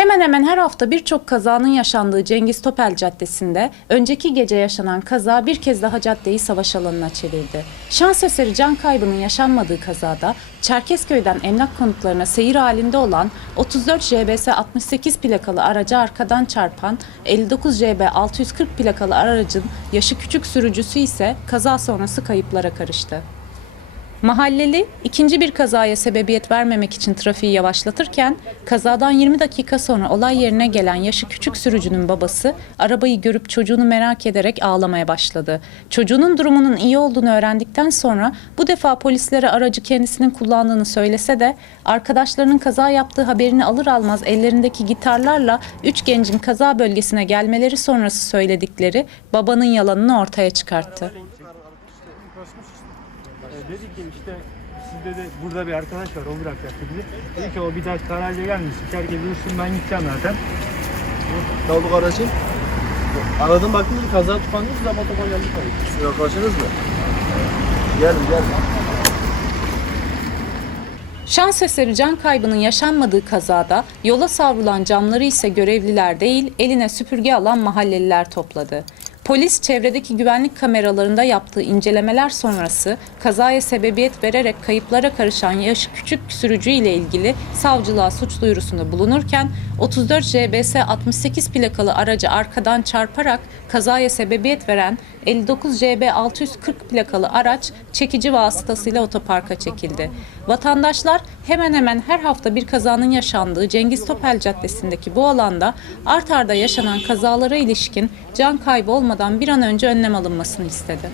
Hemen hemen her hafta birçok kazanın yaşandığı Cengiz Topel Caddesi'nde önceki gece yaşanan kaza bir kez daha caddeyi savaş alanına çevirdi. Şans eseri can kaybının yaşanmadığı kazada Çerkezköy'den emlak konutlarına seyir halinde olan 34 JBS 68 plakalı araca arkadan çarpan 59 JB 640 plakalı aracın yaşı küçük sürücüsü ise kaza sonrası kayıplara karıştı. Mahalleli ikinci bir kazaya sebebiyet vermemek için trafiği yavaşlatırken kazadan 20 dakika sonra olay yerine gelen yaşı küçük sürücünün babası arabayı görüp çocuğunu merak ederek ağlamaya başladı. Çocuğunun durumunun iyi olduğunu öğrendikten sonra bu defa polislere aracı kendisinin kullandığını söylese de arkadaşlarının kaza yaptığı haberini alır almaz ellerindeki gitarlarla üç gencin kaza bölgesine gelmeleri sonrası söyledikleri babanın yalanını ortaya çıkarttı. Ee, Dedi ki işte sizde de burada bir arkadaş var o bırakacaktı bizi. Dedi ki o bir dakika araca gelmiş. İçeride dursun ben gideceğim zaten. Ne oldu kardeşim? Aradım baktım dedi kaza tıkandınız da motopa geldik tabii. Siz arkadaşınız mı? Gelin gelin. Şans eseri can kaybının yaşanmadığı kazada yola savrulan camları ise görevliler değil eline süpürge alan mahalleliler topladı. Polis çevredeki güvenlik kameralarında yaptığı incelemeler sonrası kazaya sebebiyet vererek kayıplara karışan yaşı küçük sürücü ile ilgili savcılığa suç duyurusunda bulunurken 34 JBS 68 plakalı aracı arkadan çarparak kazaya sebebiyet veren 59 JB 640 plakalı araç çekici vasıtasıyla otoparka çekildi. Vatandaşlar hemen hemen her hafta bir kazanın yaşandığı Cengiz Topel Caddesi'ndeki bu alanda art arda yaşanan kazalara ilişkin can kaybı olmadan bir an önce önlem alınmasını istedi.